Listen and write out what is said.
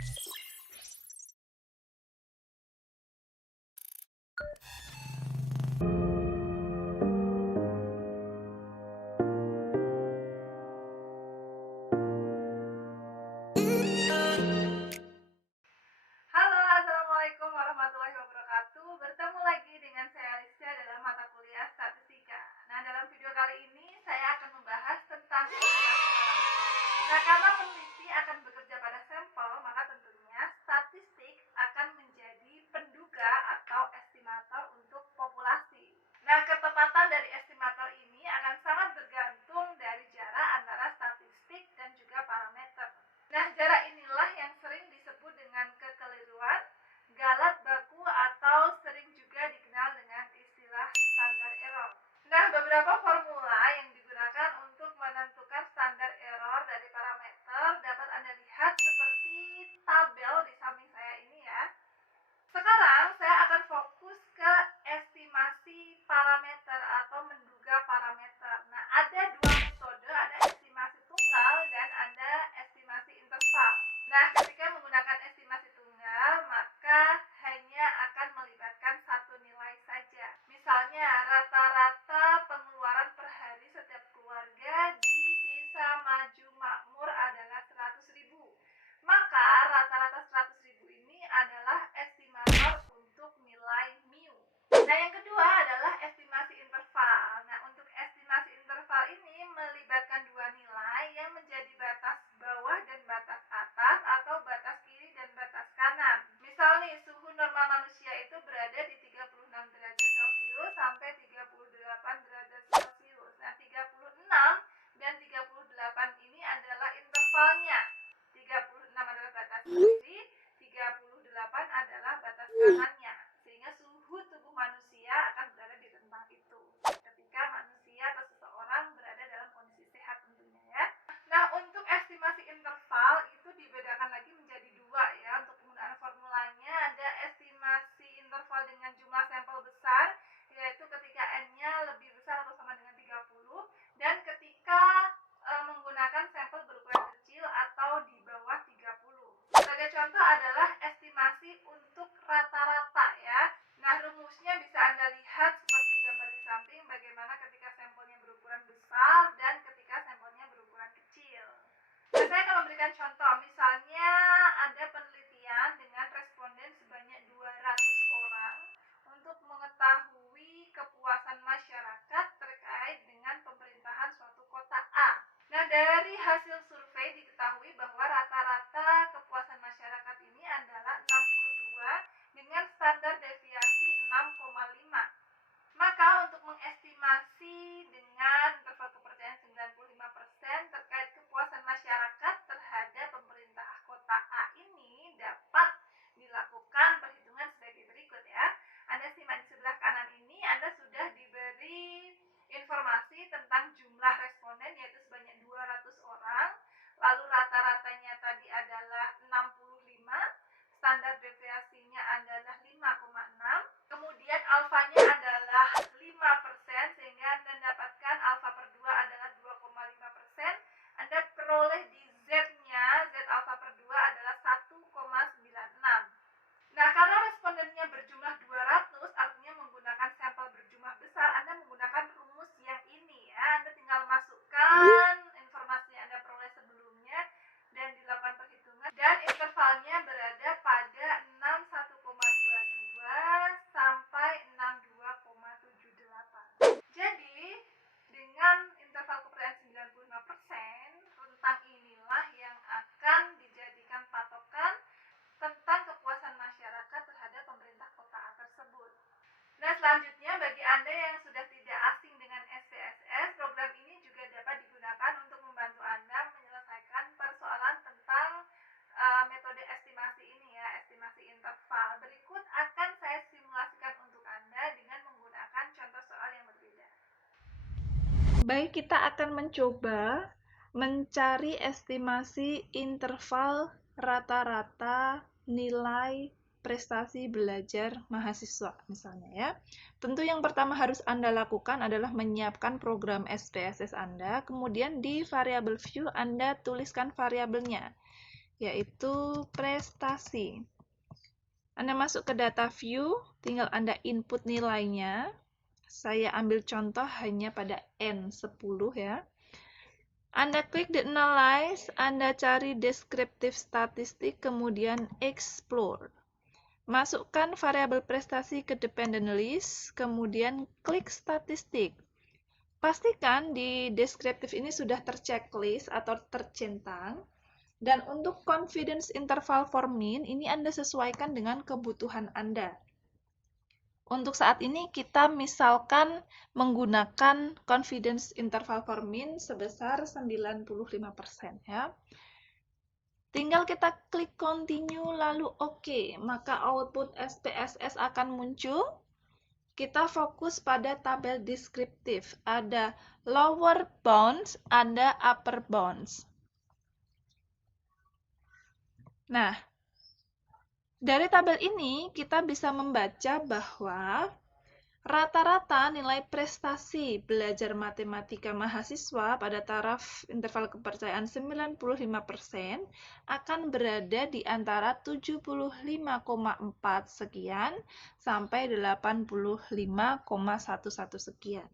Halo, Assalamualaikum warahmatullahi wabarakatuh. Bertemu lagi dengan saya Alicia dalam mata kuliah Statistika. Nah, dalam video kali ini saya akan membahas tentang estimasi parameter. Nah, karena peneliti akan bekerja pada sampel, maka tentunya statistik akan menjadi penduga atau estimator untuk populasi. Nah, ketepatan dari estimator ini akan sangat bergantung dari jarak antara statistik dan juga parameter. Nah, jarak inilah yang sering disebut dengan kekeliruan, galat baku, atau sering juga dikenal dengan istilah standar error. Nah, beberapa formula yang digunakan untuk menentukan standar error dari parameter dapat Anda lihat seperti tabel di samping saya ini ya. Sekarang saya akan fokus ke estimasi parameter atau menduga parameter. Nah, ada dua metode, ada estimasi tunggal dan ada estimasi interval. Nah, ketika menggunakan estimasi tunggal, maka hanya akan melibatkan satu nilai saja. Misalnya, rata-rata pengeluaran per hari setiap keluarga di Desa Maju Makmur adalah 100.000. Maka rata-rata 100.000 ini adalah estimator untuk nilai mu. Nah, yang kedua adalah estimasi interval. Nah, untuk estimasi interval ini melibatkan dua nilai yang menjadi batas bawah dan batas atas atau batas kiri dan batas kanan. Misal nih, suhu normal manusia itu berada di 36 derajat Celcius sampai 38 derajat Celcius. Nah, 36 dan 38 ini adalah intervalnya. 36 adalah batas kiri, 38 adalah batas kanannya. Sehingga suhu tubuh manusia akan berada di rentang itu ketika manusia atau seseorang berada dalam kondisi sehat tentunya ya. Nah, untuk estimasi interval itu dibedakan lagi menjadi dua ya. Untuk penggunaan formulanya ada estimasi interval dengan jumlah sampel besar, yaitu ketika N-nya lebih besar atau sama dengan 30, dan ketika menggunakan sampel berukuran kecil atau di bawah 30. Sebagai contoh adalah estimasi untuk rata-rata ya. Nah, rumusnya bisa Anda lihat seperti gambar di samping, bagaimana ketika sampelnya berukuran besar dan ketika sampelnya berukuran kecil. Nah, saya akan memberikan contoh. Misalnya ada penelitian dengan responden sebanyak 200 orang untuk mengetahui kepuasan masyarakat terkait dengan pemerintahan suatu kota A. Nah, dari hasil survei diketahui bahwa rata-rata kepuasan masyarakat ini adalah 62 dengan standar deviasi 6,5. Maka untuk mengestimasi dengan interval kepercayaan 95% terkait kepuasan masyarakat terhadap pemerintah kota A ini dapat dilakukan perhitungan sebagai berikut ya. Anda simak di sebelah kanan ini, Anda sudah diberi informasi tentang jumlah responden yaitu sebanyak 200 orang. Lalu rata-ratanya tadi adalah 65, standar deviasinya adalah 5,6. Kemudian alfanya adalah 5%, sehingga Anda mendapatkan alfa per 2 adalah 2,5%. Anda peroleh di Z-nya, Z alfa per 2 adalah 1,96. Nah, karena respondennya berjumlah 200, artinya menggunakan sampel berjumlah besar, Anda menggunakan rumus yang ini ya. Anda tinggal masukkan informasi yang Anda peroleh sebelumnya dan dilakukan perhitungan, dan intervalnya berada pada 61,22 sampai 62,78. Jadi, dengan interval kepercayaan 95%, rentang inilah yang akan dijadikan patokan tentang kepuasan masyarakat terhadap pemerintah kota A tersebut. Nah, selanjutnya bagi Anda yang sudah tidak asing dengan SPSS, program ini juga dapat digunakan untuk membantu Anda menyelesaikan persoalan tentang metode estimasi ini ya, estimasi interval. Berikut akan saya simulasikan untuk Anda dengan menggunakan contoh soal yang berbeda. Baik, kita akan mencoba mencari estimasi interval rata-rata nilai prestasi belajar mahasiswa misalnya ya. Tentu yang pertama harus Anda lakukan adalah menyiapkan program SPSS Anda, kemudian di variabel view Anda tuliskan variabelnya. yaitu prestasi. Anda masuk ke data view, tinggal Anda input nilainya. Saya ambil contoh hanya pada N10 ya. Anda klik di Analyze, Anda cari Descriptive Statistik, kemudian Explore. Masukkan variabel prestasi ke Dependent List, kemudian klik Statistik. Pastikan di deskriptif ini sudah terchecklist atau tercentang. Dan untuk confidence interval for mean, ini Anda sesuaikan dengan kebutuhan Anda. Untuk saat ini kita misalkan menggunakan confidence interval for mean sebesar 95% ya. Tinggal kita klik continue lalu OK, maka output SPSS akan muncul. Kita fokus pada tabel deskriptif. Ada lower bounds, ada upper bounds. Nah, dari tabel ini kita bisa membaca bahwa rata-rata nilai prestasi belajar matematika mahasiswa pada taraf interval kepercayaan 95% akan berada di antara 75,4 sekian sampai 85,11 sekian.